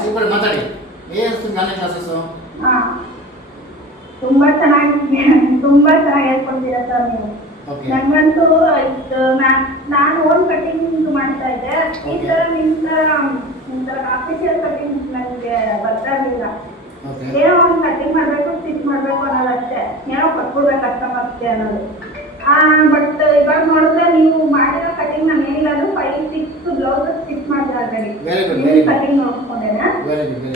ಚಿಕ್ಕಬಳ್ಳಿ ಮಾತಾಡಿ. ಏನು ಗಾನೆ ಕ್ಲಾಸಸ್? ತುಂಬಾ ಚೆನ್ನಾಗಿ ಹೇಳ್ಕೊಡ್ತೀರಾ ಸರ್ ನೀವು. ನಂಗಂತೂ ನಾನು ಓನ್ ಕಟಿಂಗ್ ಮಾಡ್ತಾ ಇದ್ದೆ. ಈ ತರ ನಿಮ್ ತರ ಆಫೀಸಿಯಲ್ ಕಟಿಂಗ್ ನನಗೆ ಬರ್ತಾ ಇರಲಿಲ್ಲ. ಏನೋ ಒಂದು ಕಟಿಂಗ್ ಮಾಡ್ಬೇಕು, ಸ್ಟಿಚ್ ಮಾಡ್ಬೇಕು ಅನ್ನೋದಷ್ಟೇ, ಏನೋ ಕೊಟ್ಬಿಡ್ಬೇಕು ಕಸ್ಟಮರ್ಸ್ಗೆ ಅನ್ನೋದು. ಬಟ್ ಇವಾಗ ನೋಡಿದ್ರೆ ನೀವು ಮಾಡಿರೋ ಕಟಿಂಗ್ ನಾನು ಏನಿಲ್ಲ, ಅದು 5-6 ಬ್ಲೌಸ್ ಸ್ಟಿಚ್ ಮಾಡಿದ್ರೆ ಆಲ್ರೆಡಿ ಕಟಿಂಗ್ ನೋಡ್ಕೊಂಡೇನೆ.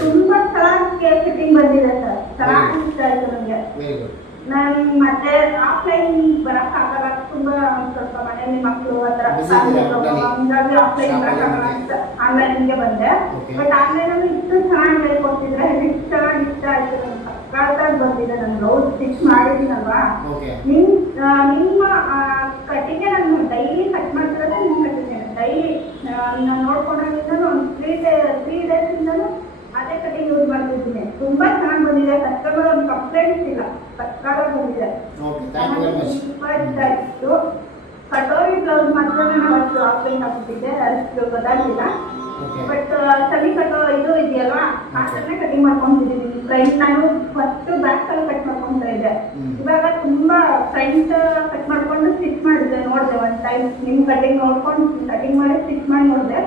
ತುಂಬಾ ಚೆನ್ನಾಗಿ ಫಿಟ್ಟಿಂಗ್ ಬಂದಿದೆ ಸರ್, ಚೆನ್ನಾಗಿ ಇಷ್ಟ ಆಯ್ತು ನನಗೆ. ನಾನು ಮತ್ತೆ ಆಫ್ಲೈನ್ ಬರಕ್ ಆಗಲ್ಲ, ತುಂಬಾ ಸ್ವಲ್ಪ ಮನೆಯಲ್ಲಿ ಮಕ್ಕಳು ಹತ್ರ ಹಂಗಾಗಿ ಆಫ್ಲೈನ್ ಬರಕ್ ಆಗಲ್ಲ ಅಂತ ಆನ್ಲೈನ್ಗೆ ಬಂದೆ. ಬಟ್ ಆನ್ಲೈನ್ ಅಲ್ಲಿ ಇಷ್ಟು ಚೆನ್ನಾಗಿ ಹೇಳ್ಕೊಡ್ತಿದ್ರೆ ಇಷ್ಟು ಚೆನ್ನಾಗಿ ಇಷ್ಟ ಆಯ್ತು. ನನ್ಗೆ ಸಕ್ಕತ್ತಾಗಿ ಬಂದಿದೆ. ನಾನು ಬ್ಲೌಸ್ ಸ್ಟಿಚ್ ಮಾಡಿದ್ದೀನಲ್ವಾ, ನಿಮ್ಮ ಕಟಿಂಗ್ ನಾನು ಡೈಲಿ ಕಟ್ ಮಾಡ್ತಿರೋದೇ ನಿಮ್ಮ ಕಟಿಂಗ್. ಡೈಲಿ ನಾನು ನೋಡ್ಕೊಂಡ್ರಿಂದ ಒಂದು 3 days ಇಂದನೂ ಅದೇ ಕಟಿಂಗ್ ಯೂಸ್ ಮಾಡ್ತಿದ್ದೀನಿ. ತುಂಬಾ ಚೆನ್ನಾಗಿ ಬಂದಿದೆ. ಕಸ್ಟಮರ್ ಒಂದು ಕಂಪ್ಲೇಂಟ್ಸ್ ಇಲ್ಲ, ಸಕ್ಕತ್ತಾಗಿ ಬಂದಿದೆ. ತುಂಬಾ ಇಷ್ಟ ಆಯ್ತು. ಕಟೋರಿ ಬ್ಲೌಸ್ ಮಾತ್ರ ನಾನು ಅವತ್ತು ಆಫ್ಲೈನ್ ಹಾಕ್ಬಿಟ್ಟಿದ್ದೆ, ಅಷ್ಟು ಗೊತ್ತಾಗಿಲ್ಲ. ಬಟ್ ಸೆಮಿ ಕಟೋ ಇದು ಇದೆಯಲ್ವಾ, ಆ ಥರನೇ ಕಟಿಂಗ್ ಮಾಡ್ಕೊಂತಿದ್ದೀನಿ. ಫ್ರಂಟ್ ನಾನು ಫಸ್ಟ್ ಬ್ಯಾಕ್ ಅಲ್ಲಿ ಕಟ್ ಮಾಡ್ಕೊಂತ ಇದ್ದೆ, ಇವಾಗ ತುಂಬಾ ಫ್ರಂಟ್ ಕಟ್ ಮಾಡ್ಕೊಂಡು ಸ್ಟಿಚ್ ಮಾಡಿದೆ. ನೋಡಿದೆ ಒಂದು ಟೈಮ್ ನಿಮ್ ಕಟಿಂಗ್ ನೋಡ್ಕೊಂಡು ಕಟಿಂಗ್ ಮಾಡಿ ಸ್ಟಿಚ್ ಮಾಡಿ ನೋಡಿದೆ,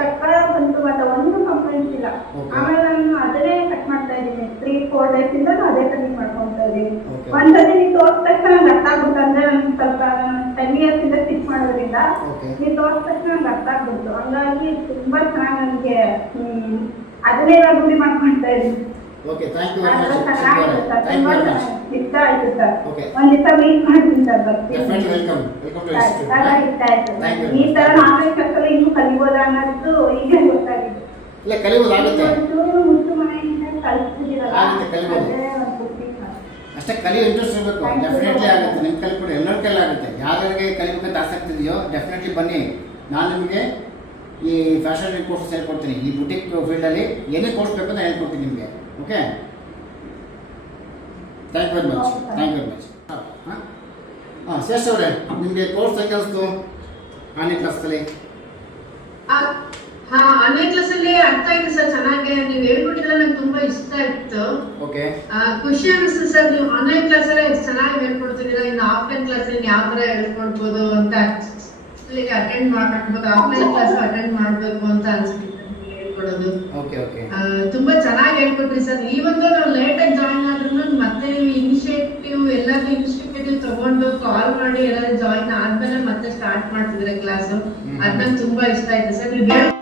ಸಕ್ಕತ್ತಾಗಿ ಬಂತು. ಮತ್ತೆ ಒಂದು ಕಂಪ್ಲೇಂಟ್ಸ್ ಇಲ್ಲ. ಆಮೇಲೆ ನಾನು ಅದನ್ನೇ ಕಟ್ ಮಾಡ್ತಾ ಇದ್ದೀನಿ. 3-4 days ಇಂದ ಅದೇ ಕಟಿಂಗ್ ಮಾಡ್ಕೊಂತ ಇದ್ದೀನಿ. ಒಂದ್ಸತಿ ನೀವು ತೋರಿಸಿದ ತಕ್ಷಣ ನಂಗೆ ಅರ್ಥ ಆಗ್ಬಿಟ್ಟು, ಅಂದ್ರೆ ನನ್ಗೆ ಸ್ವಲ್ಪ 10 years ಇಂದ ಸ್ಟಿಚ್ ಮಾಡೋದ್ರಿಂದ ನೀವು ತೋರಿಸಿದ ತಕ್ಷಣ ನಂಗೆ ಅರ್ಥ ಆಗ್ಬಿಡ್ತು. ಹಂಗಾಗಿ ತುಂಬಾ ಚೆನ್ನಾಗಿ ನನಗೆ ಅದನ್ನೇ ಇವಾಗ ರೂಢಿ ಮಾಡ್ಕೊಳ್ತಾ ಇದ್ದೀನಿ. ಇಷ್ಟ ಆಯ್ತು ಸರ್. ಒಂದ್ ದಿವಸ ಮೀಟ್ ಮಾಡ್ತೀನಿ ಸರ್, ಬರ್ತೀನಿ. ಇಷ್ಟ ಆಯ್ತು. ಈ ತರ ಆನ್ಲೈನ್ ಕ್ಲಾಸಲ್ಲಿ ಇನ್ನೂ ಕಲಿಬೋದ ಅನ್ನೋದು ಈಗ ಗೊತ್ತಾಗಿದೆ. ಮುತ್ತು ಮನೆಯಿಂದ ಕಲಿಸ್ತಿದ್ದೀರಲ್ಲ, ಅಷ್ಟೇ ಕಲಿಯೋ ಇಂಟ್ರೆಸ್ಟ್ ಇರಬೇಕು. ಡೆಫಿನೆಟ್ಲಿ ಆಗುತ್ತೆ, ನಿಮ್ಗೆ ಕಲಿಬಿಟ್ಟು ಎಲ್ಲರ ಕೈಲಿ ಆಗುತ್ತೆ. ಯಾರಿಗೆ ಕಲಿಬೇಕಂತ ಆಸಕ್ತಿ ಇದೆಯೋ ಡೆಫಿನೆಟ್ಲಿ ಬನ್ನಿ. ನಾನು ನಿಮಗೆ ಈ ಫ್ಯಾಷನ್ ಕೋರ್ಸಸ್ ಹೇಳ್ಕೊಡ್ತೀನಿ. ಈ ಬುಟಿಕ್ ಫೀಲ್ಡಲ್ಲಿ ಏನೇ ಕೋರ್ಸ್ ಬೇಕು ಅಂತ ಹೇಳ್ಕೊಡ್ತೀನಿ ನಿಮಗೆ. Okay, thank you very much. ಶ್ರೇಷ್ಠ ಅವರೇ, ನಿಮಗೆ ಕೋರ್ಸ್ ಹೇಗೆ ಅನಿಸ್ತು ಆನ್ಲೈನ್ ಕ್ಲಾಸಲ್ಲಿ? ಆನ್ಲೈನ್ ಕ್ಲಾಸಲ್ಲಿ ಅರ್ಥ ಆಯ್ತು ಸರ್, ಚೆನ್ನಾಗಿ ನೀವು ಹೇಳ್ಕೊಟ್ಟಿದ್ರೆ ನಂಗೆ ತುಂಬಾ ಇಷ್ಟ ಆಯ್ತು. ಖುಷಿ ಅನಿಸ್ತು ಸರ್, ನೀವು ಆನ್ಲೈನ್ ಕ್ಲಾಸಲ್ಲಿ ಚೆನ್ನಾಗಿ ಹೇಳ್ಕೊಡ್ತಿದ್ದೀರಾ. ಇನ್ನು ಆಫ್ಲೈನ್ ಕ್ಲಾಸಲ್ಲಿ ಯಾವ ತರ ಹೇಳ್ಕೊಡ್ಬೋದು ಅಂತ ಅಟೆಂಡ್ ಮಾಡ್ಬೋದು, ಆಫ್ಲೈನ್ ಕ್ಲಾಸ್ ಅಟೆಂಡ್ ಮಾಡ್ಬೇಕು ಅಂತ ಅನ್ಸುತ್ತೆ ಹೇಳ್ಕೊಡೋದು. ತುಂಬಾ ಚೆನ್ನಾಗಿ ಹೇಳ್ಕೊಟ್ರಿ ಸರ್. ಈ ಒಂದು ನಾವು ಲೇಟ್ ಆಗಿ ಜಾಯಿನ್ ಆದ್ರೂ ಮತ್ತೆ ನೀವು ಎಲ್ಲರಿಗೂ ಇನಿಷಿಯೇಟಿವ್ ತಗೊಂಡು ಕಾಲ್ ಮಾಡಿ ಎಲ್ಲರೂ ಜಾಯಿನ್ ಆದ್ಮೇಲೆ ಮತ್ತೆ ಸ್ಟಾರ್ಟ್ ಮಾಡ್ತಿದ್ರೆ ಕ್ಲಾಸ್. ಅದ್ ನಂಗೆ ತುಂಬಾ ಇಷ್ಟ ಆಯ್ತು ಸರ್. ನೀವು